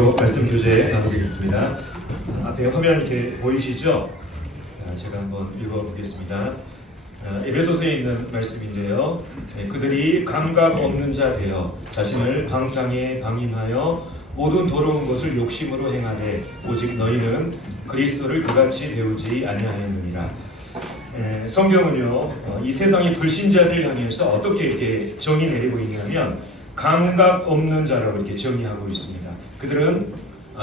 마지막으로 말씀 교재 나누겠습니다. 앞에 화면 이렇게 보이시죠? 제가 한번 읽어보겠습니다. 에베소서에 있는 말씀인데요. 그들이 감각 없는 자 되어 자신을 방탕에 방임하여 모든 더러운 것을 욕심으로 행하되 오직 너희는 그리스도를 그같이 배우지 아니하였느니라. 성경은요, 이 세상의 불신자들 향해서 어떻게 이렇게 정의 내리고 있냐면 감각 없는 자라고 이렇게 정의하고 있습니다. 그들은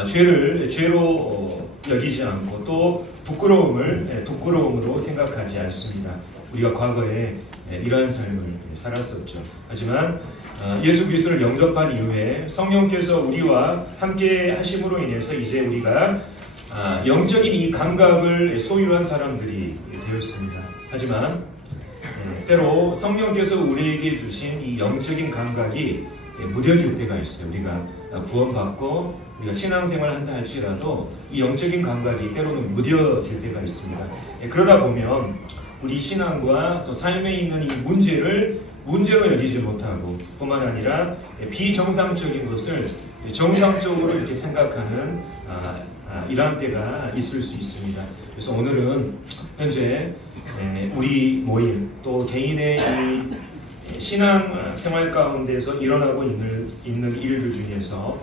죄를 죄로 여기지 않고 또 부끄러움을 부끄러움으로 생각하지 않습니다. 우리가 과거에 이러한 삶을 살았었죠. 하지만 예수 그리스도를 영접한 이후에 성령께서 우리와 함께 하심으로 인해서 이제 우리가 영적인 이 감각을 소유한 사람들이 되었습니다. 하지만 때로 성령께서 우리에게 주신 이 영적인 감각이 무뎌질 때가 있어요. 우리가 구원받고 우리가 신앙생활을 한다 할지라도 이 영적인 감각이 때로는 무뎌질 때가 있습니다. 그러다 보면 우리 신앙과 또 삶에 있는 이 문제로 여기지 못하고 뿐만 아니라 비정상적인 것을 정상적으로 이렇게 생각하는 이러한 때가 있을 수 있습니다. 그래서 오늘은 현재 우리 모임 또 개인의 이 신앙 생활 가운데서 일어나고 있는 일들 중에서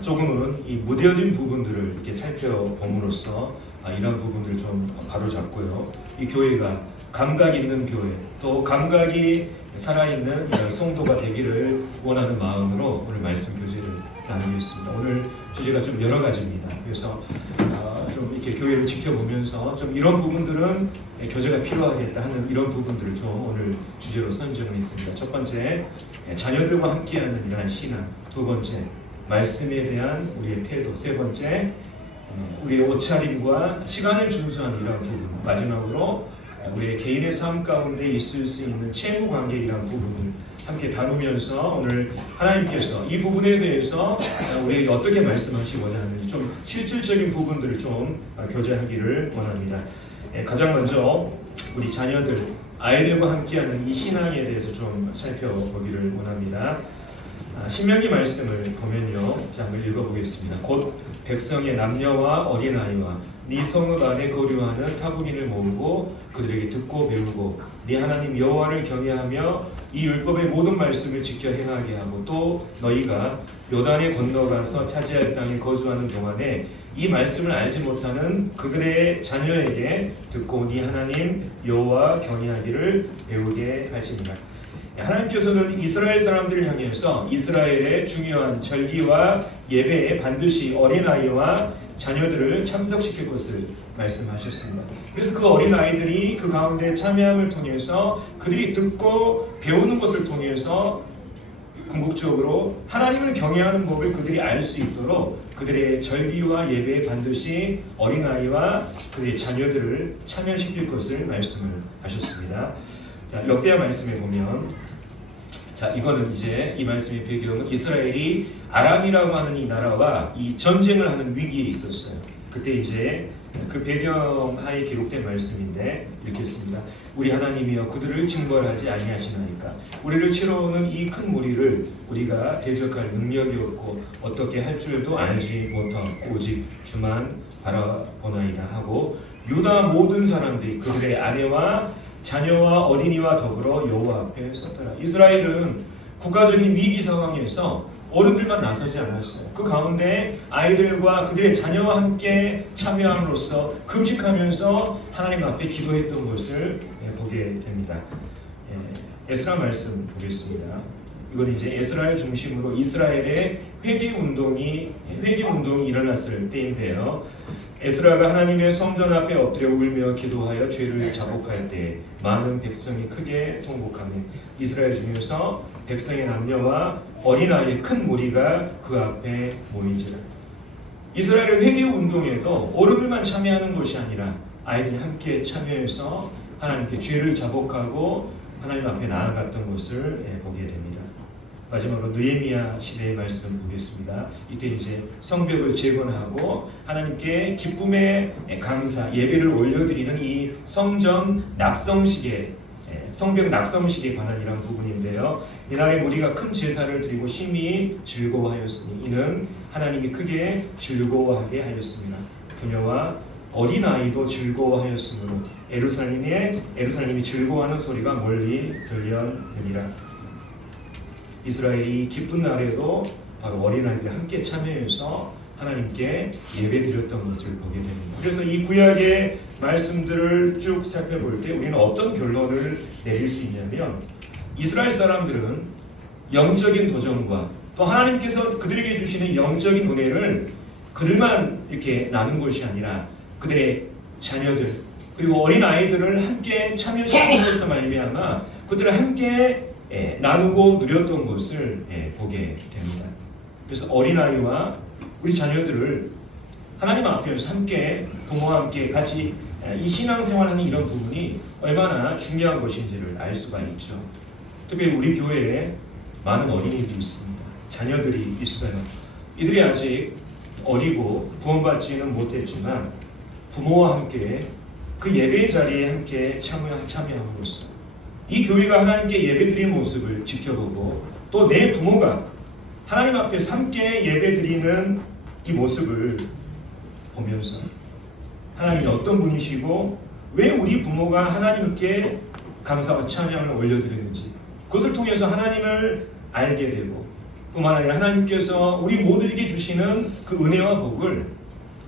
조금은 이 무뎌진 부분들을 이렇게 살펴봄으로써 이런 부분들을 좀 바로잡고요. 이 교회가 감각 있는 교회 또 감각이 살아있는 성도가 되기를 원하는 마음으로 오늘 말씀 교제를 나누겠습니다. 오늘 주제가 좀 여러 가지입니다. 그래서 좀 이렇게 교회를 지켜보면서 좀 이런 부분들은 교제가 필요하겠다 하는 이런 부분들을 좀 오늘 주제로 선정을 했습니다. 첫 번째, 자녀들과 함께하는 이러한 신앙. 두 번째, 말씀에 대한 우리의 태도. 세 번째, 우리의 옷차림과 시간을 준수하는 이러한 부분. 마지막으로 우리의 개인의 삶 가운데 있을 수 있는 채무관계 이러한 부분을 함께 다루면서 오늘 하나님께서 이 부분에 대해서 우리에게 어떻게 말씀하시고자 하는지 좀 실질적인 부분들을 좀 교제하기를 원합니다. 가장 먼저 우리 자녀들, 아이들과 함께하는 이 신앙에 대해서 좀 살펴보기를 원합니다. 신명기 말씀을 보면요, 자, 한번 읽어보겠습니다. 곧 백성의 남녀와 어린아이와 네 성읍 안에 거류하는 타국인을 모으고 그들에게 듣고 배우고 네 하나님 여호와를 경외하며 이 율법의 모든 말씀을 지켜 행하게 하고 또 너희가 요단에 건너가서 차지할 땅에 거주하는 동안에 이 말씀을 알지 못하는 그들의 자녀에게 듣고 네 하나님 여호와 경외하기를 배우게 하시니라. 하나님께서는 이스라엘 사람들을 향해서 이스라엘의 중요한 절기와 예배에 반드시 어린아이와 자녀들을 참석시킬 것을 말씀하셨습니다. 그래서 그 어린아이들이 그 가운데 참여함을 통해서 그들이 듣고 배우는 것을 통해서 궁극적으로 하나님을 경외하는 법을 그들이 알 수 있도록 그들의 절기와 예배에 반드시 어린아이와 그들의 자녀들을 참여시킬 것을 말씀을 하셨습니다. 자, 역대하 말씀에 보면, 자, 이거는 이제 이 말씀의 배경은 이스라엘이 아람이라고 하는 이 나라와 이 전쟁을 하는 위기에 있었어요. 그때 이제 그 배경하에 기록된 말씀인데 읽겠습니다. 우리 하나님이여 그들을 징벌하지 아니하시나이까. 우리를 치러오는 이 큰 무리를 우리가 대적할 능력이 없고 어떻게 할 줄도 알지 못하고 오직 주만 바라보나이다 하고 유다 모든 사람들이 그들의 아내와 자녀와 어린이와 더불어 여호와 앞에 섰더라. 이스라엘은 국가적인 위기 상황에서 어른들만 나서지 않았어요. 그 가운데 아이들과 그들의 자녀와 함께 참여함으로써 금식하면서 하나님 앞에 기도했던 것을 보게 됩니다. 에스라 말씀 보겠습니다. 이건 이제 에스라를 중심으로 이스라엘의 회개 운동이 일어났을 때인데요. 에스라가 하나님의 성전 앞에 엎드려 울며 기도하여 죄를 자복할 때 많은 백성이 크게 통곡하며 이스라엘 중에서 백성의 남녀와 어린아이의 큰 무리가 그 앞에 모이지라. 이스라엘의 회개 운동에도 어른들만 참여하는 것이 아니라 아이들이 함께 참여해서 하나님께 죄를 자복하고 하나님 앞에 나아갔던 것을 보게 됩니다. 마지막으로 느헤미야 시대의 말씀 보겠습니다. 이때 이제 성벽을 재건하고 하나님께 기쁨의 감사 예배를 올려드리는 이 성전 낙성식에 성벽 낙성식에 관한 이런 부분인데요. 이날에 무리가 큰 제사를 드리고 심히 즐거워하였으니 이는 하나님이 크게 즐거워하게 하였습니다. 부녀와 어린아이도 즐거워하였으므로 에루살렘이 즐거워하는 소리가 멀리 들렸느니라. 이스라엘이 기쁜 날에도 바로 어린아이들이 함께 참여해서 하나님께 예배드렸던 것을 보게 됩니다. 그래서 이 구약의 말씀들을 쭉 살펴볼 때 우리는 어떤 결론을 내릴 수 있냐면, 이스라엘 사람들은 영적인 도전과 또 하나님께서 그들에게 주시는 영적인 은혜를 그들만 이렇게 나눈 것이 아니라 그들의 자녀들 그리고 어린아이들을 함께 참여시키는 것으로 말미암아 그들을 함께 나누고 누렸던 것을 보게 됩니다. 그래서 어린아이와 우리 자녀들을 하나님 앞에서 함께 부모와 함께 같이 이 신앙생활하는 이런 부분이 얼마나 중요한 것인지를 알 수가 있죠. 특별히 우리 교회에 많은 어린이들이 있습니다. 자녀들이 있어요. 이들이 아직 어리고 구원받지는 못했지만 부모와 함께 그 예배의 자리에 함께 참여함으로써 이 교회가 하나님께 예배드리는 모습을 지켜보고 또 내 부모가 하나님 앞에서 함께 예배드리는 이 모습을 보면서 하나님이 어떤 분이시고 왜 우리 부모가 하나님께 감사와 찬양을 올려드리는지 그것을 통해서 하나님을 알게 되고 뿐만 아니라 하나님께서 우리 모두에게 주시는 그 은혜와 복을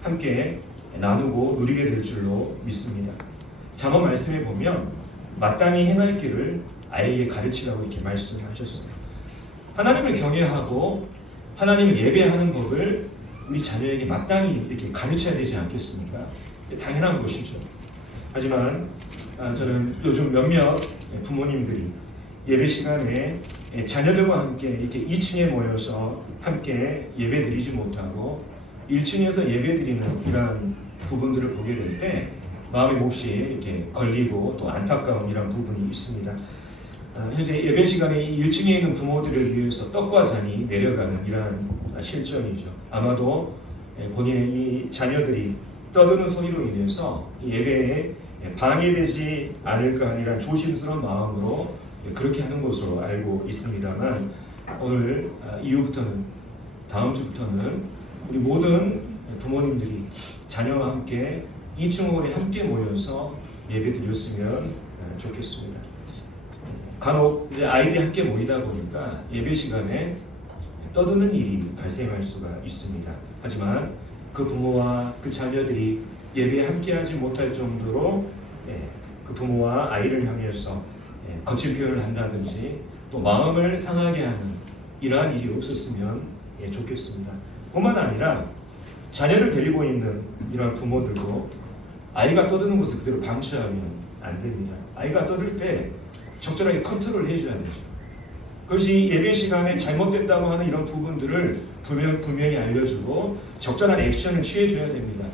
함께 나누고 누리게 될 줄로 믿습니다. 잠언 말씀에 보면 마땅히 행할 길을 아이에게 가르치라고 이렇게 말씀하셨어요. 하나님을 경외하고 하나님을 예배하는 법을 우리 자녀에게 마땅히 이렇게 가르쳐야 되지 않겠습니까? 당연한 것이죠. 하지만 저는 요즘 몇몇 부모님들이 예배 시간에 자녀들과 함께 이렇게 2층에 모여서 함께 예배드리지 못하고 1층에서 예배드리는 이러한 부분들을 보게 될 때 마음이 몹시 이렇게 걸리고 또 안타까운 이런 부분이 있습니다. 현재 예배 시간에 1층에 있는 부모들을 위해서 떡과 잔이 내려가는 이러한 실정이죠. 아마도 본인의 이 자녀들이 떠드는 소리로 인해서 예배에 방해되지 않을까 하는 이런 조심스러운 마음으로 그렇게 하는 것으로 알고 있습니다만, 오늘 이후부터는 다음 주부터는 우리 모든 부모님들이 자녀와 함께 2층 홀에 함께 모여서 예배 드렸으면 좋겠습니다. 간혹 이제 아이들이 함께 모이다 보니까 예배 시간에 떠드는 일이 발생할 수가 있습니다. 하지만 그 부모와 그 자녀들이 예배에 함께하지 못할 정도로 그 부모와 아이를 향해서 거친 표현을 한다든지 또 마음을 상하게 하는 이러한 일이 없었으면 좋겠습니다. 뿐만 아니라 자녀를 데리고 있는 이러한 부모들도 아이가 떠드는 것을 그대로 방치하면 안 됩니다. 아이가 떠들 때 적절하게 컨트롤 해줘야 되죠. 그것이 예배 시간에 잘못됐다고 하는 이런 부분들을 분명히 알려주고 적절한 액션을 취해줘야 됩니다.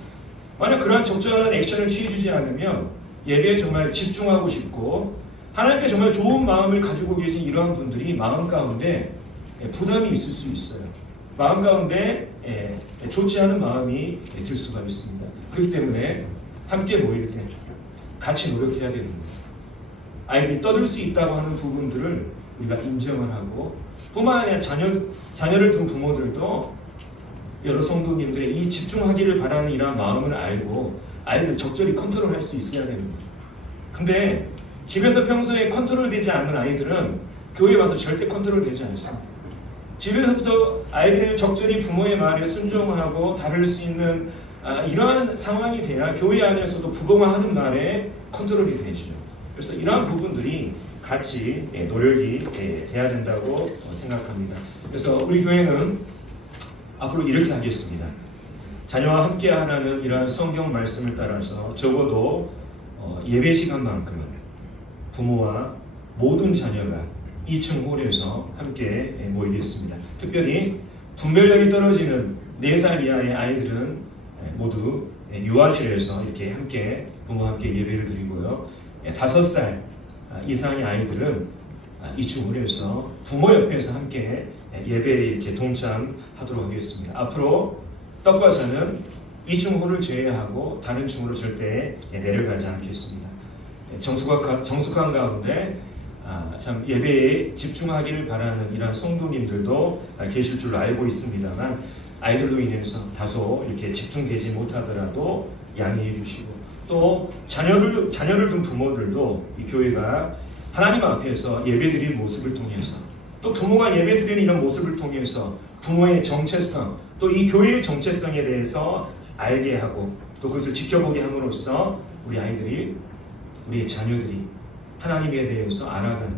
만약 그러한 적절한 액션을 취해주지 않으면 예배에 정말 집중하고 싶고 하나님께 정말 좋은 마음을 가지고 계신 이러한 분들이 마음 가운데 부담이 있을 수 있어요. 마음 가운데 좋지 않은 마음이 들 수가 있습니다. 그렇기 때문에 함께 모일 때 같이 노력해야 되는 거예요. 아이들이 떠들 수 있다고 하는 부분들을 우리가 인정을 하고, 뿐만 아니라 자녀를 둔 부모들도 여러 성도님들의 이 집중하기를 바라는 이러한 마음을 알고 아이들을 적절히 컨트롤할 수 있어야 되는 거예요. 근데 집에서 평소에 컨트롤 되지 않는 아이들은 교회에 와서 절대 컨트롤 되지 않습니다. 집에서부터 아이들을 적절히 부모의 말에 순종하고 다룰 수 있는 이러한 상황이 돼야 교회 안에서도 부모가 하는 말에 컨트롤이 되죠. 그래서 이러한 부분들이 같이 노력이 돼야 된다고 생각합니다. 그래서 우리 교회는 앞으로 이렇게 하겠습니다. 자녀와 함께 하라는 이러한 성경 말씀을 따라서 적어도 예배 시간만큼은 부모와 모든 자녀가 2층 홀에서 함께 모이겠습니다. 특별히 분별력이 떨어지는 4살 이하의 아이들은 모두 유아실에서 이렇게 함께 부모와 함께 예배를 드리고요. 5살 이상의 아이들은 2층 홀에서 부모 옆에서 함께 예배에 이렇게 동참하도록 하겠습니다. 앞으로 떡과 잔은 2층 홀을 제외하고 다른 층으로 절대 내려가지 않겠습니다. 정숙한 가운데 참 예배에 집중하기를 바라는 이러한 성도님들도 계실 줄로 알고 있습니다만, 아이들로 인해서 다소 이렇게 집중되지 못하더라도 양해해 주시고, 또 자녀를 둔 부모들도 이 교회가 하나님 앞에서 예배드릴 모습을 통해서, 또 부모가 예배드리는 이런 모습을 통해서 부모의 정체성, 또 이 교회의 정체성에 대해서 알게 하고, 또 그것을 지켜보게 함으로써 우리 아이들이, 우리의 자녀들이 하나님에 대해서 알아가는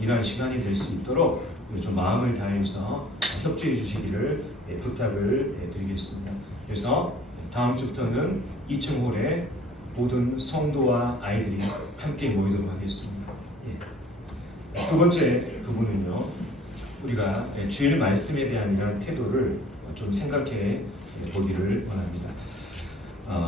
이러한 시간이 될 수 있도록 좀 마음을 다해서 협조해 주시기를 부탁을 드리겠습니다. 그래서 다음 주부터는 2층 홀에 모든 성도와 아이들이 함께 모이도록 하겠습니다. 두 번째 부분은요, 우리가 주일 말씀에 대한 이런 태도를 좀 생각해 보기를 원합니다.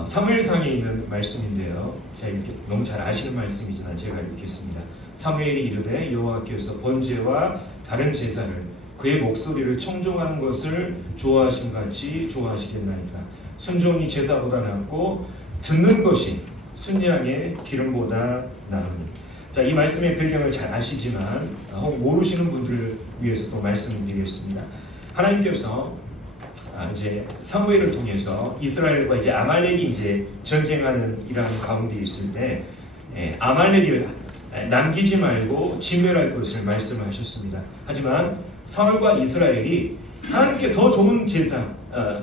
사무엘상에 있는 말씀인데요, 자, 이렇게 너무 잘 아시는 말씀이지만 제가 읽겠습니다. 사무엘이 이르되 여호와께서 번제와 다른 제사를 그의 목소리를 청종하는 것을 좋아하신 같이 좋아하시겠나이까. 순종이 제사보다 낫고 듣는 것이 순양의 기름보다 나으니. 자, 이 말씀의 배경을 잘 아시지만 혹 모르시는 분들을 위해서 또 말씀드리겠습니다. 하나님께서 이제 사무엘을 통해서 이스라엘과 이제 아말렉이 이제 전쟁하는 이러한 가운데 있을 때 아말렉을 남기지 말고 진멸할 것을 말씀하셨습니다. 하지만 사울과 이스라엘이 하나님께 더 좋은 제사,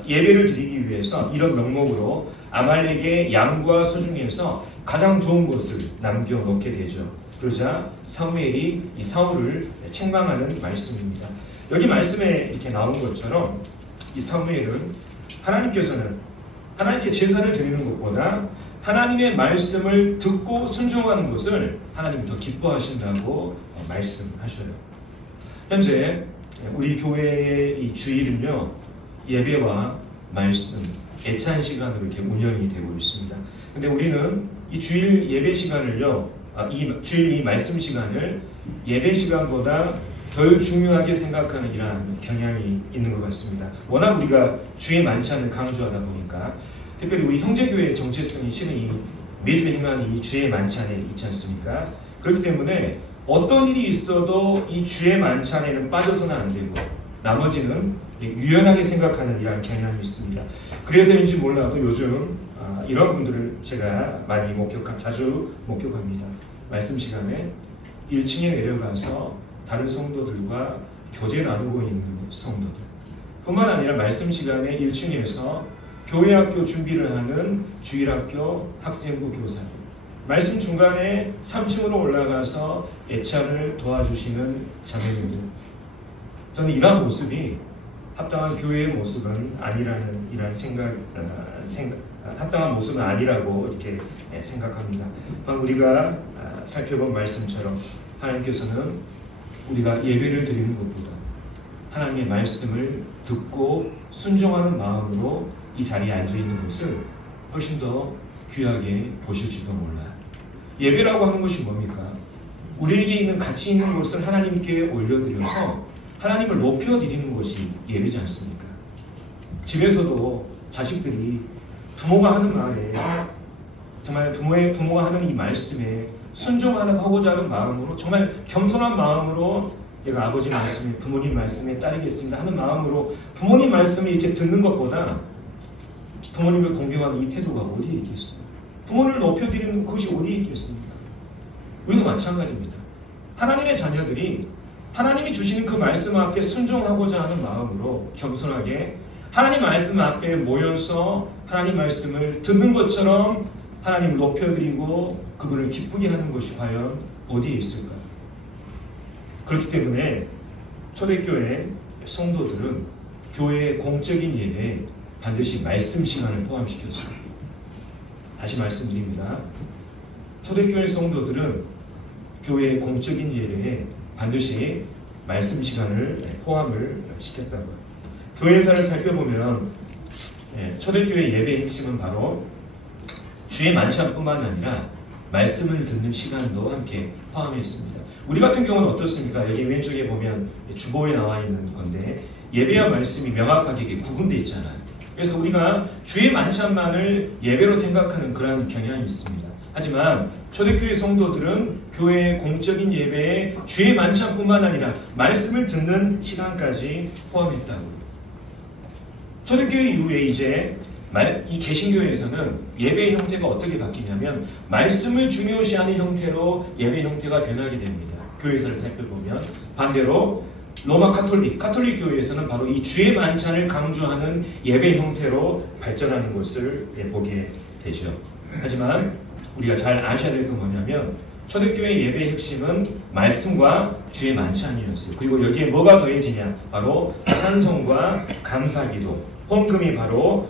예배를 드리기 위해서 이런 명목으로 아말렉의 양과 소 중에서 가장 좋은 것을 남겨놓게 되죠. 그러자 사무엘이 이 사울을 책망하는 말씀입니다. 여기 말씀에 이렇게 나온 것처럼 이 사무엘은 하나님께서는 하나님께 제사를 드리는 것보다 하나님의 말씀을 듣고 순종하는 것을 하나님이 더 기뻐하신다고 말씀하셔요. 현재 우리 교회의 이 주일은요, 예배와 말씀, 애찬 시간으로 이렇게 운영이 되고 있습니다. 근데 우리는 이 주일 예배 시간을요, 주일 이 말씀 시간을 예배 시간보다 덜 중요하게 생각하는 이러한 경향이 있는 것 같습니다. 워낙 우리가 주의 만찬을 강조하다 보니까, 특별히 우리 형제교회의 정체성이 실은 이 매주 행하는 이 주의 만찬에 있지 않습니까? 그렇기 때문에 어떤 일이 있어도 이 주의 만찬에는 빠져서는 안 되고 나머지는 유연하게 생각하는 이러한 경향이 있습니다. 그래서인지 몰라도 요즘 이런 분들을 제가 많이 자주 목격합니다. 말씀 시간에 1층에 내려가서 다른 성도들과 교제 나누고 있는 성도들, 뿐만 아니라 말씀 시간에 1층에서 교회학교 준비를 하는 주일학교 학생부 교사들, 말씀 중간에 3층으로 올라가서 애찬을 도와주시는 자매님들, 저는 이러한 모습이 합당한 교회의 모습은 아니라는 이런 합당한 모습은 아니라고 이렇게 생각합니다. 우리가 살펴본 말씀처럼 하나님께서는 우리가 예배를 드리는 것보다 하나님의 말씀을 듣고 순종하는 마음으로 이 자리에 앉아 있는 것을 훨씬 더 귀하게 보실지도 몰라요. 예배라고 하는 것이 뭡니까? 우리에게 있는 가치 있는 것을 하나님께 올려드려서 하나님을 높여드리는 것이 예배지 않습니까? 집에서도 자식들이 부모가 하는 말에, 정말 부모가 하는 이 말씀에 순종하고자 하는 마음으로, 정말 겸손한 마음으로 내가 아버지 말씀에, 부모님 말씀에 따르겠습니다 하는 마음으로 부모님 말씀을 이렇게 듣는 것보다 부모님을 공경하는 이 태도가 어디에 있겠어요? 부모를 높여드리는 것이 어디에 있겠습니까? 우리도 마찬가지입니다. 하나님의 자녀들이 하나님이 주시는 그 말씀 앞에 순종하고자 하는 마음으로 겸손하게 하나님 말씀 앞에 모여서 하나님 말씀을 듣는 것처럼 하나님을 높여드리고 그분을 기쁘게 하는 것이 과연 어디에 있을까요? 그렇기 때문에 초대교회 성도들은 교회의 공적인 예배에 반드시 말씀 시간을 포함시켰어요. 다시 말씀드립니다. 초대교회 성도들은 교회의 공적인 예배에 반드시 말씀 시간을 포함을 시켰다고요. 교회사를 살펴보면 초대교회 예배의 핵심은 바로 주의 만찬뿐만 아니라 말씀을 듣는 시간도 함께 포함했습니다. 우리 같은 경우는 어떻습니까? 여기 왼쪽에 보면 주보에 나와 있는 건데 예배와 말씀이 명확하게 구분되어 있잖아요. 그래서 우리가 주의 만찬만을 예배로 생각하는 그런 경향이 있습니다. 하지만 초대교회 성도들은 교회의 공적인 예배에 주의 만찬뿐만 아니라 말씀을 듣는 시간까지 포함했다고요. 초대교회 이후에 이제 이 개신교회에서는 예배의 형태가 어떻게 바뀌냐면 말씀을 중요시하는 형태로 예배 형태가 변하게 됩니다. 교회사를 살펴보면 반대로 로마 가톨릭 교회에서는 바로 이 주의 만찬을 강조하는 예배 형태로 발전하는 것을 보게 되죠. 하지만 우리가 잘 아셔야 될 건 뭐냐면 초대교회 예배의 핵심은 말씀과 주의 만찬이었어요. 그리고 여기에 뭐가 더해지냐? 바로 찬송과 감사기도, 헌금이 바로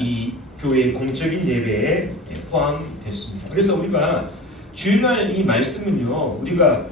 이 교회의 공적인 예배에 포함됐습니다. 그래서 우리가 주일날 이 말씀은요, 우리가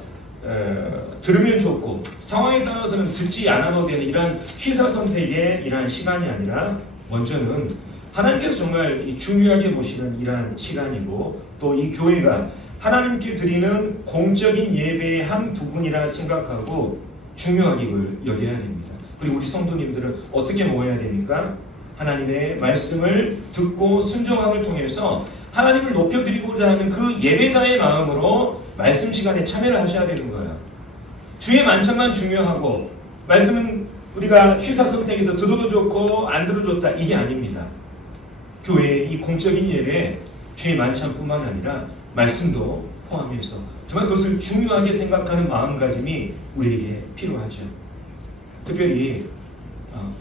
들으면 좋고 상황에 따라서는 듣지 않아도 되는 이러한 취사선택의 이러한 시간이 아니라 먼저는 하나님께서 정말 중요하게 보시는 이러한 시간이고 또 이 교회가 하나님께 드리는 공적인 예배의 한 부분이라 생각하고 중요하게 이걸 여겨야 됩니다. 그리고 우리 성도님들은 어떻게 모여야 됩니까? 하나님의 말씀을 듣고 순종함을 통해서 하나님을 높여드리고자 하는 그 예배자의 마음으로 말씀 시간에 참여를 하셔야 되는 거예요. 주의 만찬만 중요하고 말씀은 우리가 취사선택에서 들어도 좋고 안 들어도 좋다 이게 아닙니다. 교회의 이 공적인 예배에 주의 만찬뿐만 아니라 말씀도 포함해서 정말 그것을 중요하게 생각하는 마음가짐이 우리에게 필요하죠. 특별히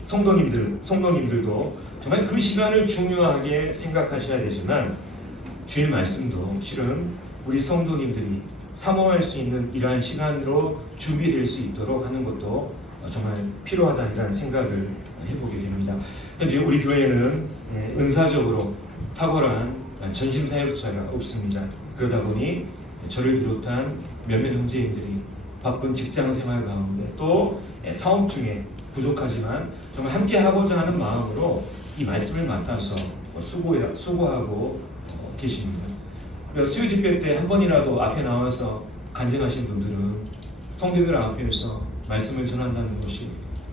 성도님들도 정말 그 시간을 중요하게 생각하셔야 되지만 주의 말씀도 실은 우리 성도님들이 사모할 수 있는 이러한 시간으로 준비될 수 있도록 하는 것도 정말 필요하다는 생각을 해보게 됩니다. 현재 우리 교회는 은사적으로 탁월한 전심사역자가 없습니다. 그러다 보니 저를 비롯한 몇몇 형제님들이 바쁜 직장생활 가운데 또 사업 중에 부족하지만 정말 함께 하고자 하는 마음으로 이 말씀을 맡아서 수고하고 계십니다. 수요 집회 때 한 번이라도 앞에 나와서 간증하신 분들은 성도들 앞에서 말씀을 전한다는 것이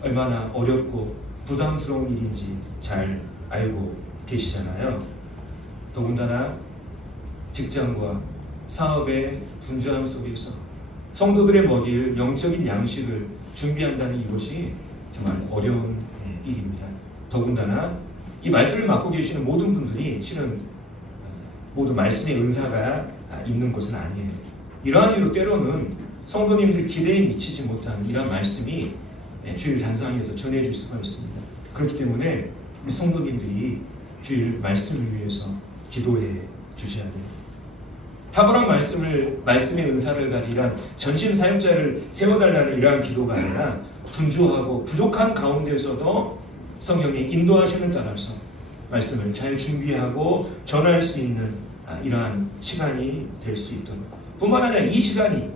얼마나 어렵고 부담스러운 일인지 잘 알고 계시잖아요. 더군다나 직장과 사업의 분주함 속에서 성도들의 먹일 영적인 양식을 준비한다는 이것이 정말 어려운 일입니다. 더군다나 이 말씀을 맡고 계시는 모든 분들이 실은 모두 말씀의 은사가 있는 것은 아니에요. 이러한 이유로 때로는 성도님들이 기대에 미치지 못하는 이러한 말씀이 주일 단상에서 전해질 수가 있습니다. 그렇기 때문에 우리 성도님들이 주일 말씀을 위해서 기도해 주셔야 돼요. 탁월한 말씀의 은사를 가진 이러한 전심 사역자를 세워달라는 이러한 기도가 아니라 분주하고 부족한 가운데서도 성령의 인도하심을 따라서 말씀을 잘 준비하고 전할 수 있는 이러한 시간이 될 수 있도록, 뿐만 아니라 이 시간이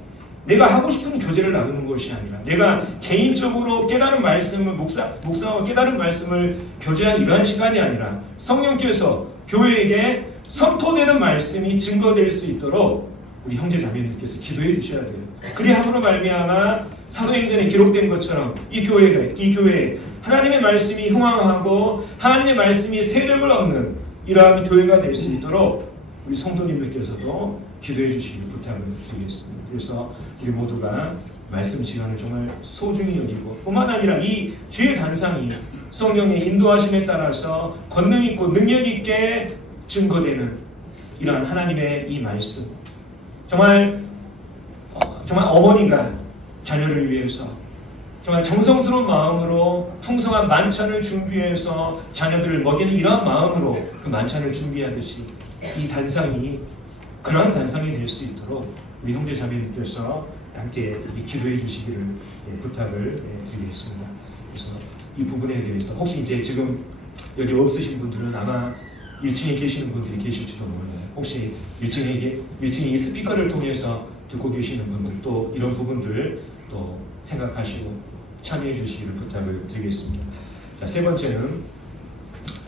내가 하고 싶은 교제를 나누는 것이 아니라 내가 개인적으로 깨달은 말씀을 묵상하고 깨달은 말씀을 교제한 이러한 시간이 아니라 성령께서 교회에게 선포되는 말씀이 증거될 수 있도록 우리 형제 자매님께서 기도해 주셔야 돼요. 그리함으로 말미암아 사도행전에 기록된 것처럼 이 교회에 하나님의 말씀이 흥황하고 하나님의 말씀이 세력을 얻는 이러한 교회가 될 수 있도록 우리 성도님들께서도 기도해 주시길 부탁을 드리겠습니다. 그래서 우리 모두가 말씀 시간을 정말 소중히 여기고 뿐만 아니라 이 주의 단상이 성령의 인도하심에 따라서 권능 있고 능력 있게 증거되는 이러한 하나님의 이 말씀, 정말 어머니가 자녀를 위해서 정말 정성스러운 마음으로 풍성한 만찬을 준비해서 자녀들을 먹이는 이러한 마음으로 그 만찬을 준비하듯이 이 단상이 그러한 단상이 될 수 있도록 우리 형제 자매님께서 함께 기도해 주시기를 부탁을 드리겠습니다. 그래서 이 부분에 대해서 혹시 이제 지금 여기 없으신 분들은 아마 1층에 계시는 분들이 계실지도 몰라요. 혹시 1층에 이 스피커를 통해서 듣고 계시는 분들 또 이런 부분들 또 생각하시고 참여해 주시기를 부탁을 드리겠습니다. 자, 세 번째는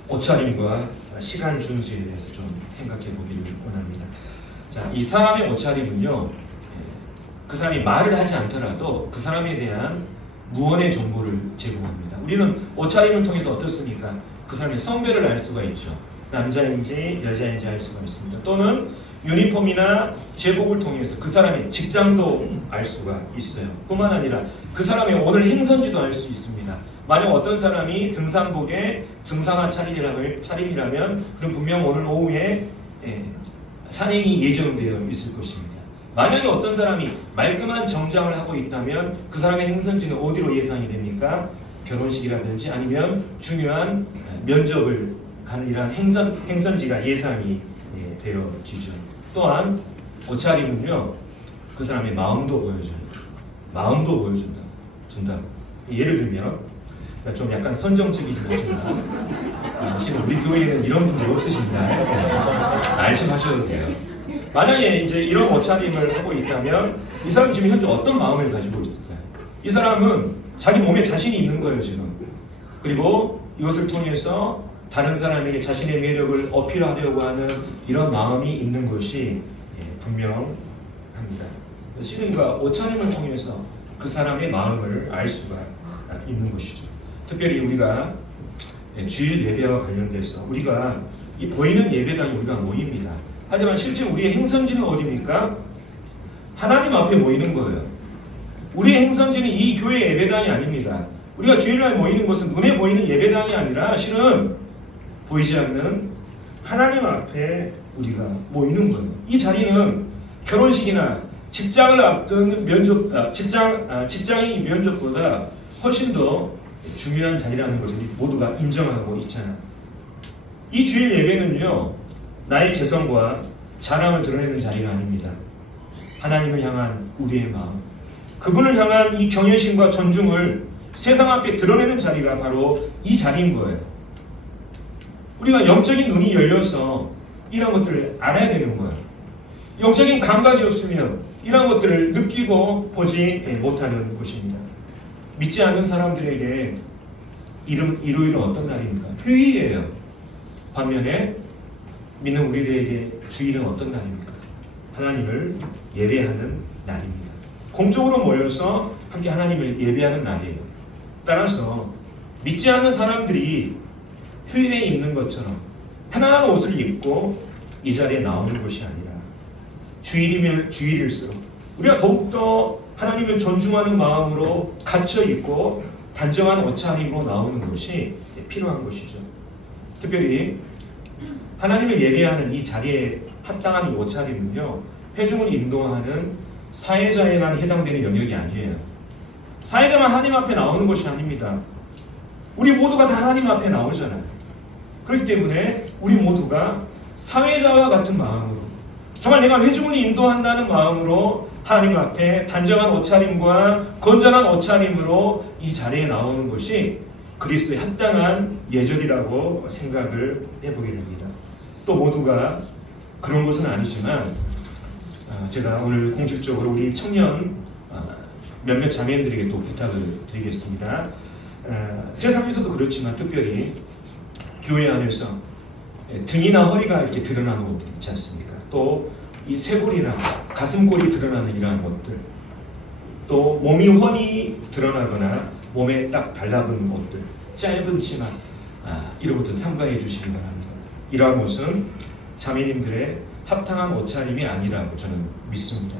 옷차림과 시간 준수에 대해서 좀 생각해 보기를 원합니다. 자, 이 사람의 옷차림은요, 그 사람이 말을 하지 않더라도 그 사람에 대한 무언의 정보를 제공합니다. 우리는 옷차림을 통해서 어떻습니까? 그 사람의 성별을 알 수가 있죠. 남자인지 여자인지 알 수가 있습니다. 또는 유니폼이나 제복을 통해서 그 사람의 직장도 알 수가 있어요. 뿐만 아니라 그 사람의 오늘 행선지도 알 수 있습니다. 만약 어떤 사람이 등산복에 등산화 차림이라면 그럼 분명 오늘 오후에 산행이 예정되어 있을 것입니다. 만약에 어떤 사람이 말끔한 정장을 하고 있다면 그 사람의 행선지는 어디로 예상이 됩니까? 결혼식이라든지 아니면 중요한 면접을 가는 이러한 행선지가 예상이 되어지죠. 또한 옷차림은요, 그 사람의 마음도 보여줘요. 마음도 준다. 예를 들면, 좀 약간 선정적이긴 하지만, 사실 우리 교회에는 이런 분이 없으십니다. 말씀하셔도 돼요. 만약에 이제 이런 옷차림을 하고 있다면, 이 사람 지금 현재 어떤 마음을 가지고 있을까요? 이 사람은 자기 몸에 자신이 있는 거예요, 지금. 그리고 이것을 통해서 다른 사람에게 자신의 매력을 어필하려고 하는 이런 마음이 있는 것이 분명합니다. 실은가 옷차림을 통해서 그 사람의 마음을 알 수가 있는 것이죠. 특별히 우리가 주일 예배와 관련돼서 우리가 이 보이는 예배당에 우리가 모입니다. 하지만 실제 우리의 행선지는 어디입니까? 하나님 앞에 모이는 거예요. 우리의 행선지는 이 교회 예배당이 아닙니다. 우리가 주일날 모이는 것은 눈에 보이는 예배당이 아니라 실은 보이지 않는 하나님 앞에 우리가 모이는 거예요. 이 자리는 결혼식이나 직장을 앞둔 직장인 면접보다 훨씬 더 중요한 자리라는 것을 모두가 인정하고 있잖아요. 이 주일 예배는요, 나의 개성과 자랑을 드러내는 자리가 아닙니다. 하나님을 향한 우리의 마음, 그분을 향한 이 경외심과 존중을 세상 앞에 드러내는 자리가 바로 이 자리인 거예요. 우리가 영적인 눈이 열려서 이런 것들을 알아야 되는 거예요. 영적인 감각이 없으면 이런 것들을 느끼고 보지 못하는 것입니다. 믿지 않는 사람들에게 일요일은 어떤 날입니까? 휴일이에요. 반면에 믿는 우리들에게 주일은 어떤 날입니까? 하나님을 예배하는 날입니다. 공적으로 모여서 함께 하나님을 예배하는 날이에요. 따라서 믿지 않는 사람들이 휴일에 입는 것처럼 편안한 옷을 입고 이 자리에 나오는 것이 아니라 주일이면 주일일수록 우리가 더욱더 하나님을 존중하는 마음으로 갇혀 있고 단정한 옷차림으로 나오는 것이 필요한 것이죠. 특별히 하나님을 예배하는 이 자리에 합당한 이 옷차림은요, 회중을 인도하는 사회자에만 해당되는 영역이 아니에요. 사회자만 하나님 앞에 나오는 것이 아닙니다. 우리 모두가 다 하나님 앞에 나오잖아요. 그렇기 때문에 우리 모두가 사회자와 같은 마음으로, 정말 내가 회중을 인도한다는 마음으로 하나님 앞에 단정한 옷차림과 건전한 옷차림으로 이 자리에 나오는 것이 그리스도의 합당한 예절이라고 생각을 해보게 됩니다. 또 모두가 그런 것은 아니지만 제가 오늘 공식적으로 우리 청년 몇몇 자매님들에게 또 부탁을 드리겠습니다. 세상에서도 그렇지만 특별히 교회 안에서 등이나 허리가 이렇게 드러나는 옷들 있지 않습니까? 또 이 쇄골이나 가슴골이 드러나는 이러한 것들, 또 몸이 훤히 드러나거나 몸에 딱 달라붙는 옷들, 짧은 치마, 이런 것들 삼가해 주시기 바랍니다. 이러한 옷은 자매님들의 합당한 옷차림이 아니라고 저는 믿습니다.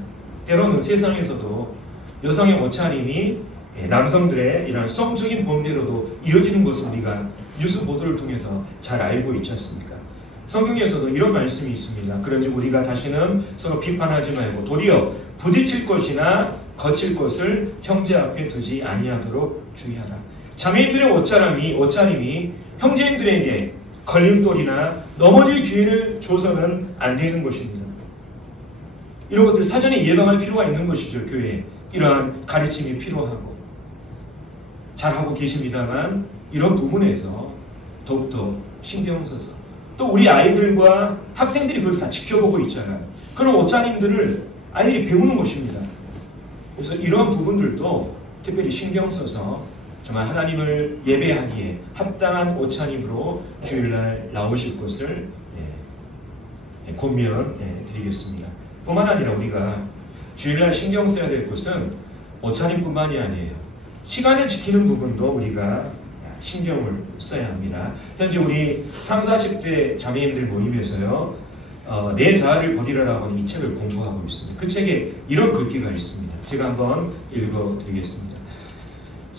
때로는 세상에서도 여성의 옷차림이 남성들의 이런 성적인 본대로도 이어지는 것을 우리가 뉴스 보도를 통해서 잘 알고 있지 않습니까? 성경에서도 이런 말씀이 있습니다. 그런즉 우리가 다시는 서로 비판하지 말고 도리어 부딪힐 것이나 거칠 것을 형제 앞에 두지 아니하도록 주의하라. 자매인들의 옷차림이 형제인들에게 걸림돌이나 넘어질 기회를 줘서는 안 되는 것입니다. 이런 것들 사전에 예방할 필요가 있는 것이죠. 교회에 이러한 가르침이 필요하고, 잘하고 계십니다만 이런 부분에서 더욱더 신경 써서, 또 우리 아이들과 학생들이 그걸 다 지켜보고 있잖아요. 그런 옷차림들을 아이들이 배우는 것입니다. 그래서 이런 부분들도 특별히 신경 써서 정말 하나님을 예배하기에 합당한 옷차림으로 주일날 나오실 것을 권면드리겠습니다. 뿐만 아니라 우리가 주일날 신경 써야 될 것은 옷차림뿐만이 아니에요. 시간을 지키는 부분도 우리가 신경을 써야 합니다. 현재 우리 30, 40대 자매님들 모임에서요, 내 자아를 버리라라고 하는 이 책을 공부하고 있습니다. 그 책에 이런 글귀가 있습니다. 제가 한번 읽어드리겠습니다.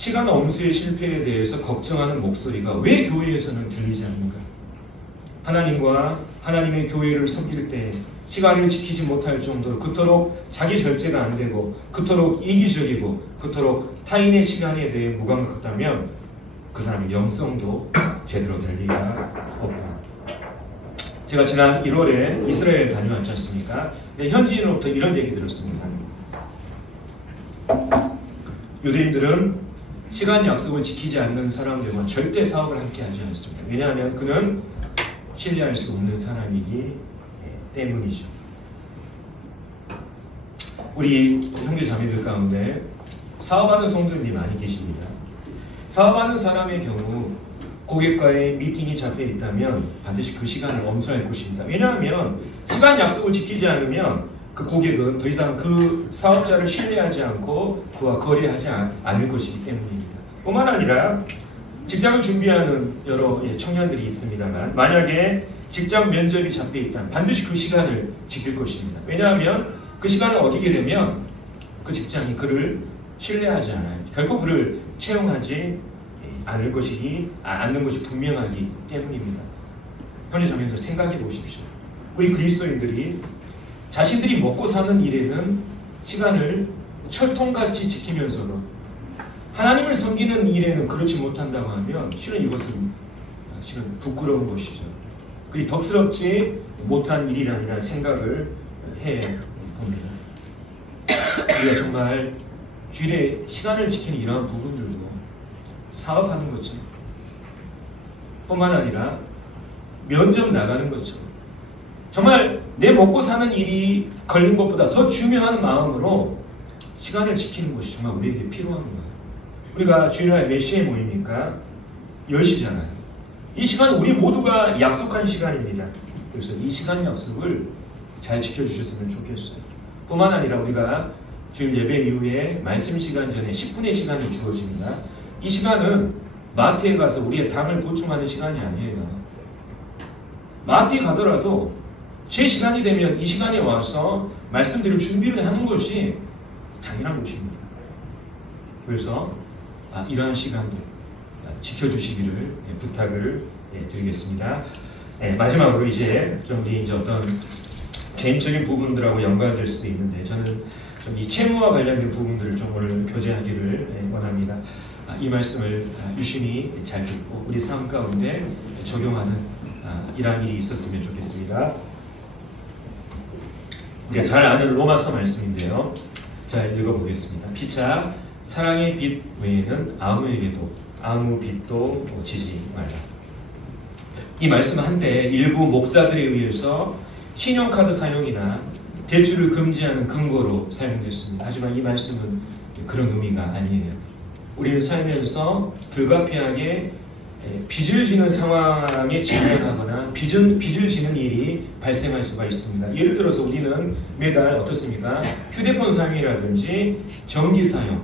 시간 엄수의 실패에 대해서 걱정하는 목소리가 왜 교회에서는 들리지 않는가? 하나님과 하나님의 교회를 섬길 때 시간을 지키지 못할 정도로 그토록 자기 절제가 안 되고 그토록 이기적이고 그토록 타인의 시간에 대해 무감각하다면 그 사람의 영성도 제대로 될 리가 없다. 제가 지난 1월에 이스라엘 다녀왔지 않습니까? 근데 현지인으로부터 이런 얘기 들었습니다. 유대인들은 시간 약속을 지키지 않는 사람들과 절대 사업을 함께 하지 않습니다. 왜냐하면 그는 신뢰할 수 없는 사람이기 때문이죠. 우리 형제 자매들 가운데 사업하는 성도님이 많이 계십니다. 사업하는 사람의 경우 고객과의 미팅이 잡혀 있다면 반드시 그 시간을 엄수할 것입니다. 왜냐하면 시간 약속을 지키지 않으면 그 고객은 더 이상 그 사업자를 신뢰하지 않고 그와 거래하지 않을 것이기 때문입니다. 뿐만 아니라 직장을 준비하는 여러 청년들이 있습니다만 만약에 직장 면접이 잡혀 있다면 반드시 그 시간을 지킬 것입니다. 왜냐하면 그 시간을 어기게 되면 그 직장이 그를 신뢰하지 않아요. 결코 그를 채용하지 않는 것이 분명하기 때문입니다. 형제 자매들 생각해 보십시오. 우리 그리스도인들이 자신들이 먹고 사는 일에는 시간을 철통같이 지키면서도 하나님을 섬기는 일에는 그렇지 못한다고 하면 실은 이것은 부끄러운 것이죠. 그리 덕스럽지 못한 일이라는 생각을 해 봅니다. 우리가 정말 주일에 시간을 지키는 이러한 부분들도 사업하는 거죠. 뿐만 아니라 면접 나가는 거죠. 정말 내 먹고 사는 일이 걸린 것보다 더 중요한 마음으로 시간을 지키는 것이 정말 우리에게 필요한 거예요. 우리가 주일날 몇 시에 모입니까? 10시잖아요. 이 시간 우리 모두가 약속한 시간입니다. 그래서 이 시간 약속을 잘 지켜주셨으면 좋겠어요. 뿐만 아니라 우리가 주일 예배 이후에 말씀 시간 전에 10분의 시간이 주어집니다. 이 시간은 마트에 가서 우리의 당을 보충하는 시간이 아니에요. 마트에 가더라도 제 시간이 되면 이 시간에 와서 말씀드릴 준비를 하는 것이 당연한 것입니다. 그래서 이러한 시간들 지켜주시기를 부탁을 드리겠습니다. 마지막으로 이제 좀 이제 어떤 개인적인 부분들하고 연관될 수도 있는데 저는 좀 이 채무와 관련된 부분들을 좀 오늘 교제하기를 원합니다. 이 말씀을 유심히 잘 듣고 우리 삶 가운데 적용하는 이러한 일이 있었으면 좋겠습니다. 우리가 잘 아는 로마서 말씀인데요. 자, 읽어보겠습니다. 피차 사랑의 빛 외에는 아무에게도 아무 빛도 지지 말라. 이 말씀은 한때 일부 목사들에 의해서 신용카드 사용이나 대출을 금지하는 근거로 사용됐습니다. 하지만 이 말씀은 그런 의미가 아니에요. 우리는 살면서 불가피하게 빚을 지는 상황에 직면하거나 빚을 지는 일이 발생할 수가 있습니다. 예를 들어서 우리는 매달 어떻습니까? 휴대폰 사용이라든지 전기 사용,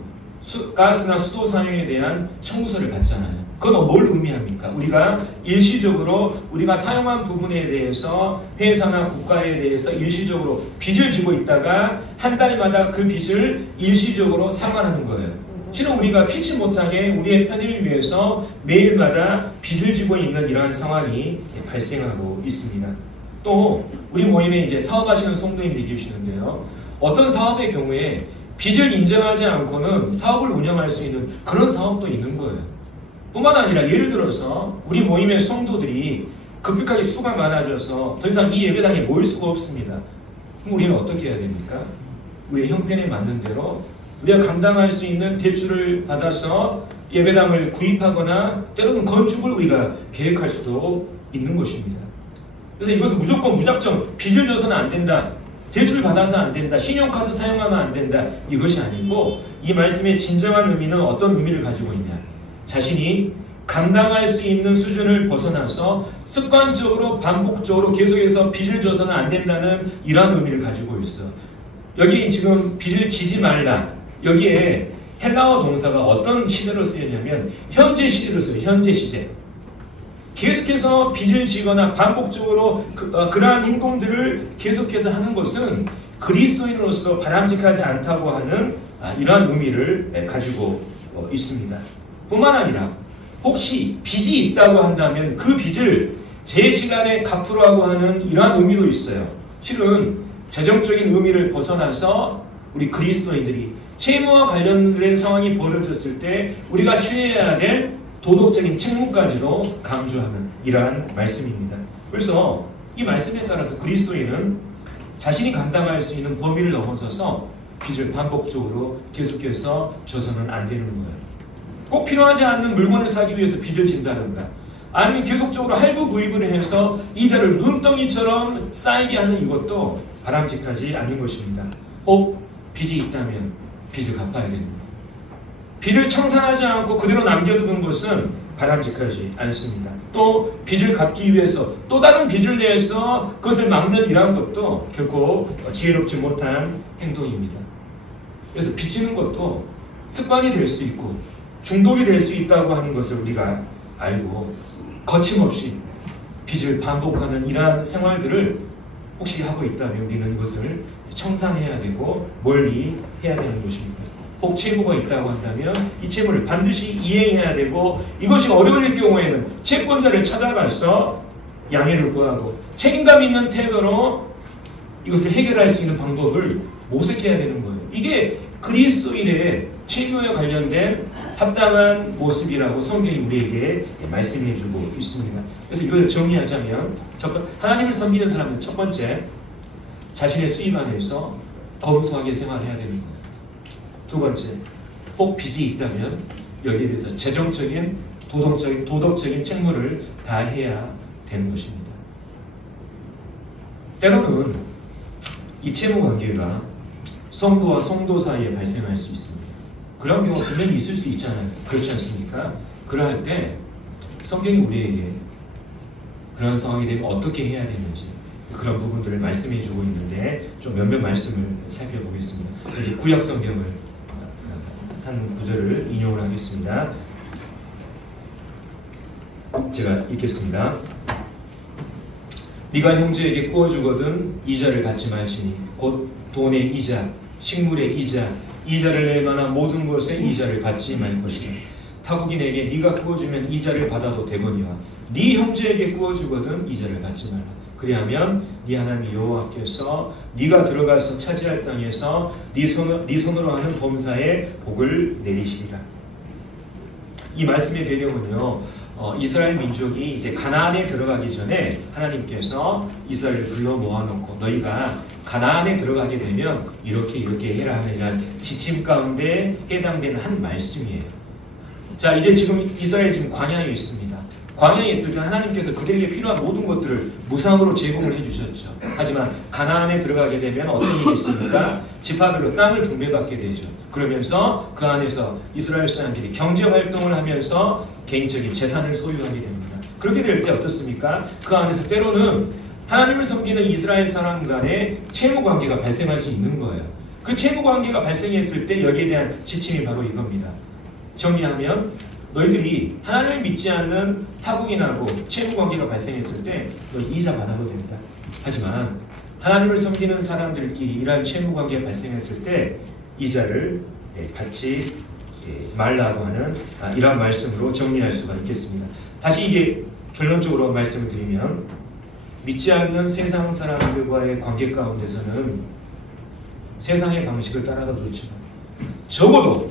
가스나 수도 사용에 대한 청구서를 받잖아요. 그건 뭘 의미합니까? 우리가 일시적으로 우리가 사용한 부분에 대해서 회사나 국가에 대해서 일시적으로 빚을 지고 있다가 한 달마다 그 빚을 일시적으로 상환하는 거예요. 실은 우리가 피치 못하게 우리의 편의를 위해서 매일마다 빚을 지고 있는 이러한 상황이 발생하고 있습니다. 또 우리 모임에 이제 사업하시는 성도님들이 계시는데요. 어떤 사업의 경우에 빚을 인정하지 않고는 사업을 운영할 수 있는 그런 사업도 있는 거예요. 뿐만 아니라 예를 들어서 우리 모임의 성도들이 급격하게 수가 많아져서 더 이상 이 예배당에 모일 수가 없습니다. 그럼 우리는 어떻게 해야 됩니까? 우리의 형편에 맞는 대로 우리가 감당할 수 있는 대출을 받아서 예배당을 구입하거나 때로는 건축을 우리가 계획할 수도 있는 것입니다. 그래서 이것은 무작정 빚을 져서는 안 된다. 대출 받아서 안 된다. 신용카드 사용하면 안 된다. 이것이 아니고 이 말씀의 진정한 의미는 어떤 의미를 가지고 있냐. 자신이 감당할 수 있는 수준을 벗어나서 습관적으로 반복적으로 계속해서 빚을 져서는 안 된다는 이러한 의미를 가지고 있어. 여기 지금 빚을 지지 말라. 여기에 헬라어 동사가 어떤 시제로 쓰였냐면 현재 시제로 써요. 현재 시제. 계속해서 빚을 지거나 반복적으로 그러한 행동들을 계속해서 하는 것은 그리스도인으로서 바람직하지 않다고 하는 이러한 의미를 가지고 있습니다. 뿐만 아니라 혹시 빚이 있다고 한다면 그 빚을 제 시간에 갚으라고 하는 이러한 의미도 있어요. 실은 재정적인 의미를 벗어나서 우리 그리스도인들이 채무와 관련된 상황이 벌어졌을 때 우리가 취해야 될 도덕적인 책무까지도 강조하는 이러한 말씀입니다. 그래서 이 말씀에 따라서 그리스도인은 자신이 감당할 수 있는 범위를 넘어서서 빚을 반복적으로 계속해서 져서는 안 되는 거예요. 꼭 필요하지 않는 물건을 사기 위해서 빚을 진다든가 아니면 계속적으로 할부 구입을 해서 이자를 눈덩이처럼 쌓이게 하는 이것도 바람직하지 않은 것입니다. 혹 빚이 있다면 빚을 갚아야 됩니다. 빚을 청산하지 않고 그대로 남겨두는 것은 바람직하지 않습니다. 또 빚을 갚기 위해서 또 다른 빚을 내서 그것을 막는 이러한 것도 결코 지혜롭지 못한 행동입니다. 그래서 빚지는 것도 습관이 될 수 있고 중독이 될 수 있다고 하는 것을 우리가 알고 거침없이 빚을 반복하는 이러한 생활들을 혹시 하고 있다면 우리는 이것을 청산해야 되고 멀리 해야 되는 것입니다. 혹 채무가 있다고 한다면 이 채무를 반드시 이행해야 되고 이것이 어려울 경우에는 채권자를 찾아가서 양해를 구하고 책임감 있는 태도로 이것을 해결할 수 있는 방법을 모색해야 되는 거예요. 이게 그리스도인의 채무에 관련된 합당한 모습이라고 성경이 우리에게 말씀해주고 있습니다. 그래서 이걸 정리하자면 하나님을 섬기는 사람은 첫 번째, 자신의 수입 안에서 검소하게 생활해야 되는 거예요. 두 번째, 혹 빚이 있다면 여기에 대해서 재정적인 도덕적인 책무를 다해야 되는 것입니다. 때로는 이 채무 관계가 성도와 성도 사이에 발생할 수 있습니다. 그런 경우가 분명히 있을 수 있잖아요. 그렇지 않습니까? 그러할 때 성경이 우리에게 그런 상황이 되면 어떻게 해야 되는지 그런 부분들을 말씀해 주고 있는데 좀 몇몇 말씀을 살펴보겠습니다. 구약 성경을 한 구절을 인용을 하겠습니다. 제가 읽겠습니다. 네가 형제에게 구워주거든 이자를 받지 말지니 곧 돈의 이자, 식물의 이자, 이자를 낼 만한 모든 것에 이자를 받지 말 것이다. 타국인에게 네가 구워주면 이자를 받아도 되거니와 네 형제에게 구워주거든 이자를 받지 말라. 그리하면 네 하나님 여호와께서 네가 들어가서 차지할 땅에서 네 손으로 하는 범사에 복을 내리시리라. 이 말씀의 배경은요, 이스라엘 민족이 이제 가나안에 들어가기 전에 하나님께서 이스라엘을 불러 모아놓고 너희가 가나안에 들어가게 되면 이렇게 해라 하는 이런 지침 가운데 해당되는 한 말씀이에요. 자, 이제 지금 이스라엘 지금 광야에 있습니다. 광야에 있을 때 하나님께서 그들에게 필요한 모든 것들을 무상으로 제공을 해주셨죠. 하지만 가나안에 들어가게 되면 어떤 일이 있습니까? 지파별로 땅을 분배받게 되죠. 그러면서 그 안에서 이스라엘 사람들이 경제활동을 하면서 개인적인 재산을 소유하게 됩니다. 그렇게 될 때 어떻습니까? 그 안에서 때로는 하나님을 섬기는 이스라엘 사람 간의 채무관계가 발생할 수 있는 거예요. 그 채무관계가 발생했을 때 여기에 대한 지침이 바로 이겁니다. 정리하면 너희들이 하나님을 믿지 않는 타국인하고 채무관계가 발생했을 때 너 이자 받아도 된다. 하지만 하나님을 섬기는 사람들끼리 이러한 채무관계가 발생했을 때 이자를 받지 말라고 하는 이러한 말씀으로 정리할 수가 있겠습니다. 다시 이게 결론적으로 말씀을 드리면 믿지 않는 세상 사람들과의 관계 가운데서는 세상의 방식을 따라도 좋지만 적어도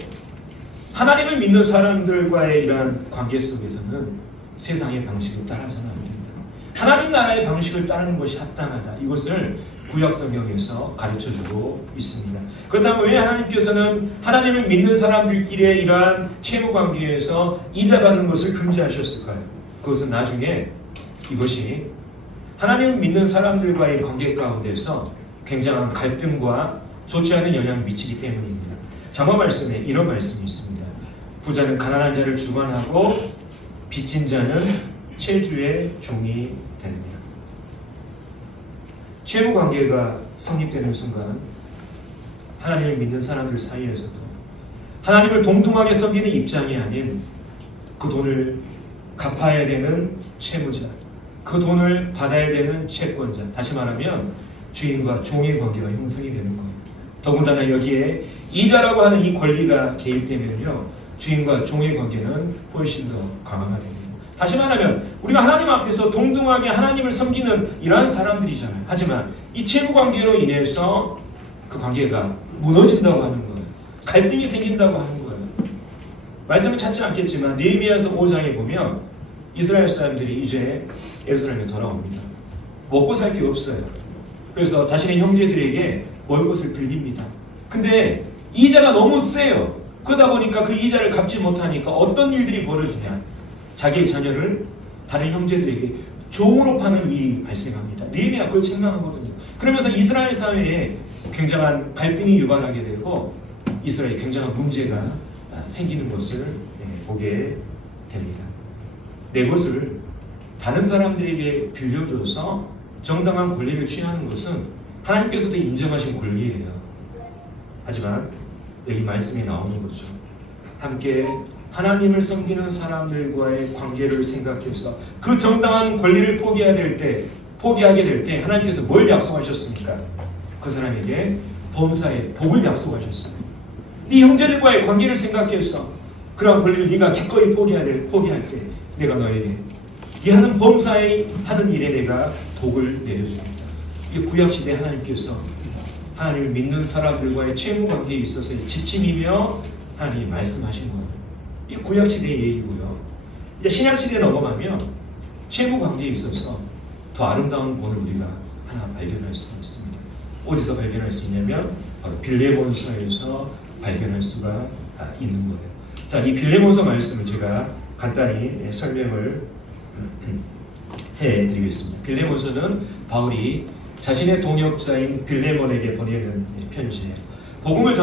하나님을 믿는 사람들과의 이러한 관계 속에서는 세상의 방식을 따라서는 안 됩니다. 하나님 나라의 방식을 따르는 것이 합당하다. 이것을 구약 성경에서 가르쳐주고 있습니다. 그렇다면 왜 하나님께서는 하나님을 믿는 사람들끼리의 이러한 채무 관계에서 이자 받는 것을 금지하셨을까요? 그것은 나중에 이것이 하나님을 믿는 사람들과의 관계 가운데서 굉장한 갈등과 좋지 않은 영향을 미치기 때문입니다. 잠언 말씀에 이런 말씀이 있습니다. 부자는 가난한 자를 주관하고 빚진 자는 채주의 종이 됩니다. 채무 관계가 성립되는 순간 하나님을 믿는 사람들 사이에서도 하나님을 동등하게 섬기는 입장이 아닌 그 돈을 갚아야 되는 채무자, 그 돈을 받아야 되는 채권자, 다시 말하면 주인과 종의 관계가 형성이 되는 거예요. 더군다나 여기에 이자라고 하는 이 권리가 개입되면요, 주인과 종의 관계는 훨씬 더 강화가 됩니다. 다시 말하면 우리가 하나님 앞에서 동등하게 하나님을 섬기는 이러한 사람들이잖아요. 하지만 이 채무 관계로 인해서 그 관계가 무너진다고 하는 거예요. 갈등이 생긴다고 하는 거예요. 말씀을 찾지 않겠지만 느헤미야서 5장에 보면 이스라엘 사람들이 이제 예루살렘에 돌아옵니다. 먹고 살 게 없어요. 그래서 자신의 형제들에게 먹을 것을 빌립니다. 근데 이자가 너무 세요. 그러다 보니까 그 이자를 갚지 못하니까 어떤 일들이 벌어지냐. 자기의 자녀를 다른 형제들에게 종으로 파는 일이 발생합니다. 느헤미야가 그걸 책망하거든요. 그러면서 이스라엘 사회에 굉장한 갈등이 유발하게 되고 이스라엘에 굉장한 문제가 생기는 것을 보게 됩니다. 내 것을 다른 사람들에게 빌려줘서 정당한 권리를 취하는 것은 하나님께서도 인정하신 권리예요. 하지만 여기 말씀에 나오는 거죠. 함께 하나님을 섬기는 사람들과의 관계를 생각해서 그 정당한 권리를 포기하게 될 때 하나님께서 뭘 약속하셨습니까? 그 사람에게 범사의 복을 약속하셨어요. 네 형제들과의 관계를 생각해서 그러한 권리를 네가 기꺼이 포기할 때 내가 너에게 이 하는 범사의 하는 일에 내가 복을 내려줍니다. 이게 구약시대 하나님께서 하나님을 믿는 사람들과의 채무 관계에 있어서의 지침이며 하나님이 말씀하신 거예요. 이 구약시대의 얘기고요. 이제 신약시대에 넘어가면 채무 관계에 있어서 더 아름다운 본을 우리가 하나 발견할 수가 있습니다. 어디서 발견할 수 있냐면 바로 빌레몬서에서 발견할 수가 있는 거예요. 자, 이 빌레몬서 말씀을 제가 간단히 설명을 해드리겠습니다. 빌레몬서는 바울이 자신의 동역자인 빌레몬에게 보내는 편지예요. 복음을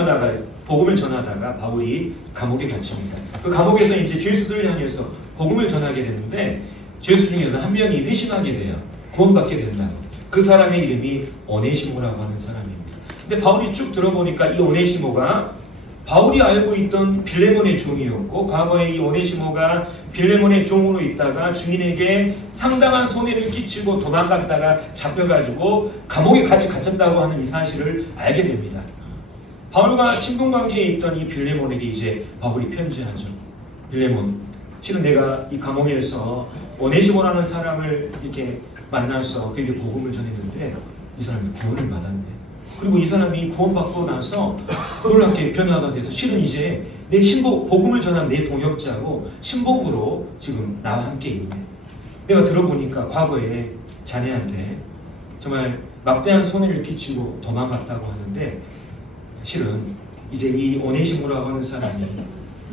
전하다가 바울이 감옥에 갇힙니다. 그 감옥에서 이제 죄수들을 향해서 복음을 전하게 되는데 죄수 중에서 한 명이 회심하게 돼요. 구원받게 된다. 그 사람의 이름이 오네시모라고 하는 사람입니다. 근데 바울이 쭉 들어보니까 이 오네시모가 바울이 알고 있던 빌레몬의 종이었고 과거에 이 오네시모가 빌레몬의 종으로 있다가 주인에게 상당한 손해를 끼치고 도망갔다가 잡혀가지고 감옥에 같이 갇혔다고 하는 이 사실을 알게 됩니다. 바울과 친분관계에 있던 이 빌레몬에게 이제 바울이 편지하죠. 빌레몬, 실은 내가 이 감옥에서 오네시모라는 사람을 이렇게 만나서 그에게 복음을 전했는데 이 사람이 구원을 받았네. 그리고 이 사람이 구원받고 나서 놀랍게 변화가 돼서 실은 이제 내 신복, 복음을 전한 내 동역자고 신복으로 지금 나와 함께 있네. 내가 들어보니까 과거에 자네한테 정말 막대한 손해를 끼치고 도망갔다고 하는데 실은 이제 이 오네시모라고 하는 사람이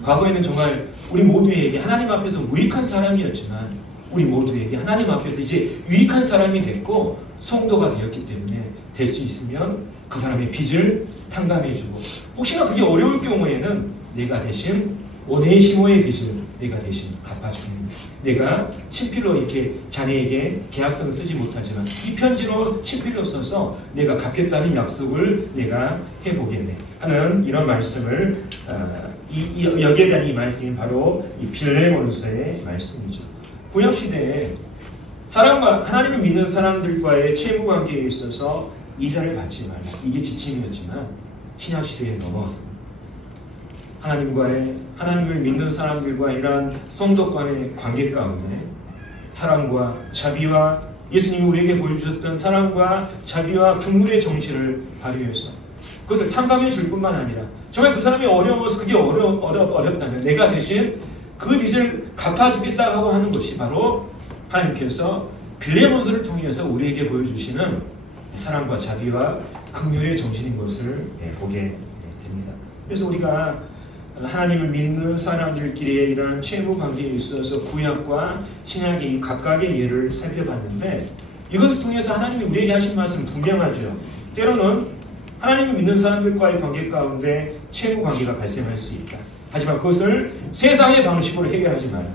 과거에는 정말 우리 모두에게 하나님 앞에서 무익한 사람이었지만 우리 모두에게 하나님 앞에서 이제 유익한 사람이 됐고 성도가 되었기 때문에 될 수 있으면 그 사람의 빚을 탕감해주고 혹시나 그게 어려울 경우에는 내가 대신 오네시모의 빚을 내가 대신 갚아주는 내가 친필로 이렇게 자네에게 계약서는 쓰지 못하지만 이 편지로 친필로 써서 내가 갚겠다는 약속을 내가 해보겠네 하는 이런 말씀을 여기에 대한 이 말씀이 바로 이 빌레몬서의 말씀이죠. 구약시대에 사람과 하나님을 믿는 사람들과의 채무 관계에 있어서 이자를 받지 말라. 이게 지침이었지만 신약시대에 넘어와서 하나님을 믿는 사람들과 이러한 성도 간의 관계 가운데 사랑과 자비와 예수님이 우리에게 보여주셨던 사랑과 자비와 긍휼의 정신을 발휘해서 그것을 탕감해 줄 뿐만 아니라 정말 그 사람이 어려워서 그게 어렵다면 내가 대신 그 빚을 갚아주겠다고 하는 것이 바로 하나님께서 빌레몬서를 통해서 우리에게 보여주시는 사랑과 자비와 긍휼의 정신인 것을 보게 됩니다. 그래서 우리가 하나님을 믿는 사람들끼리의 이러한 채무 관계에 있어서 구약과 신약의 각각의 예를 살펴봤는데 이것을 통해서 하나님이 우리에게 하신 말씀은 분명하죠. 때로는 하나님을 믿는 사람들과의 관계 가운데 채무 관계가 발생할 수 있다. 하지만 그것을 세상의 방식으로 해결하지 마라.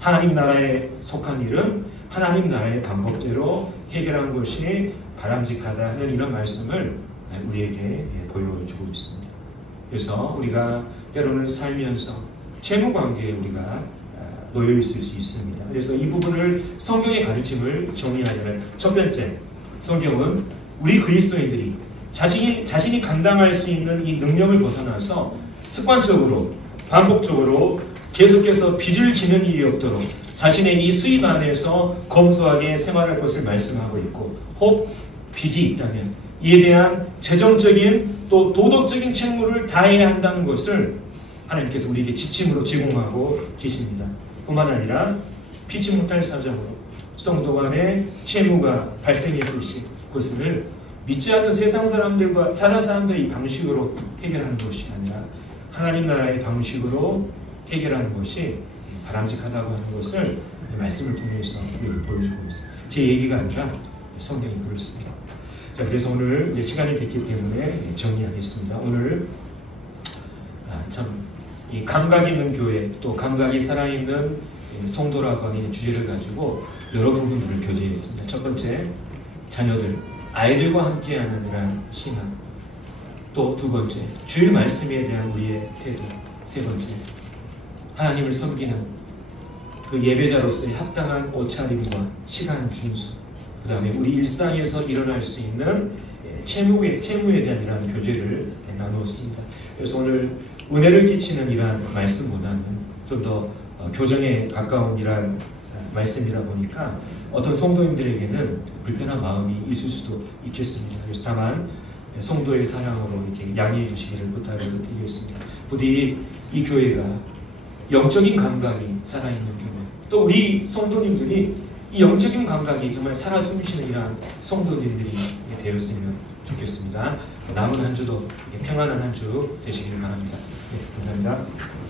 하나님 나라에 속한 일은 하나님 나라의 방법대로 해결하는 것이 바람직하다 하는 이런 말씀을 우리에게 보여주고 있습니다. 그래서 우리가 때로는 살면서 채무관계에 우리가 놓여 있을 수 있습니다. 그래서 이 부분을 성경의 가르침을 정리하자면 첫 번째, 성경은 우리 그리스도인들이 자신이 감당할 수 있는 이 능력을 벗어나서 습관적으로 반복적으로 계속해서 빚을 지는 일이 없도록 자신의 이 수입 안에서 검소하게 생활할 것을 말씀하고 있고, 혹 빚이 있다면 이에 대한 재정적인 또 도덕적인 책무를 다해야 한다는 것을 하나님께서 우리에게 지침으로 제공하고 계십니다. 뿐만 아니라 피치 못할 사정으로 성도 간에 채무가 발생했을 시 그것을 믿지 않는 세상 사람들과 사람들의 방식으로 해결하는 것이 아니라 하나님 나라의 방식으로 해결하는 것이 바람직하다고 하는 것을 말씀을 통해서 우리에게 보여주고 있습니다. 제 얘기가 아니라 성경이 그렇습니다. 자, 그래서 오늘 이제 시간이 됐기 때문에 정리하겠습니다. 오늘 참 이 감각 있는 교회, 또 감각이 살아있는 성도라고 하는 주제를 가지고 여러 부분들을 교제했습니다. 첫 번째, 자녀들, 아이들과 함께하는 이러한 신앙. 또 두 번째, 주일 말씀에 대한 우리의 태도. 세 번째, 하나님을 섬기는 그 예배자로서의 합당한 옷차림과 시간 준수. 그 다음에 우리 일상에서 일어날 수 있는 채무에 대한 이러한 교제를 나누었습니다. 그래서 오늘 은혜를 끼치는 이러한 말씀보다는 좀 더 교정에 가까운 이러한 말씀이다 보니까 어떤 성도님들에게는 불편한 마음이 있을 수도 있겠습니다. 그래서 다만 성도의 사랑으로 이렇게 양해해 주시기를 부탁을 드리겠습니다. 부디 이 교회가 영적인 감각이 살아있는 교회, 또 우리 성도님들이 이 영적인 감각이 정말 살아 숨쉬는 이러한 성도님들이 되었으면 좋겠습니다. 남은 한 주도 평안한 한 주 되시길 바랍니다. 네, 감사합니다.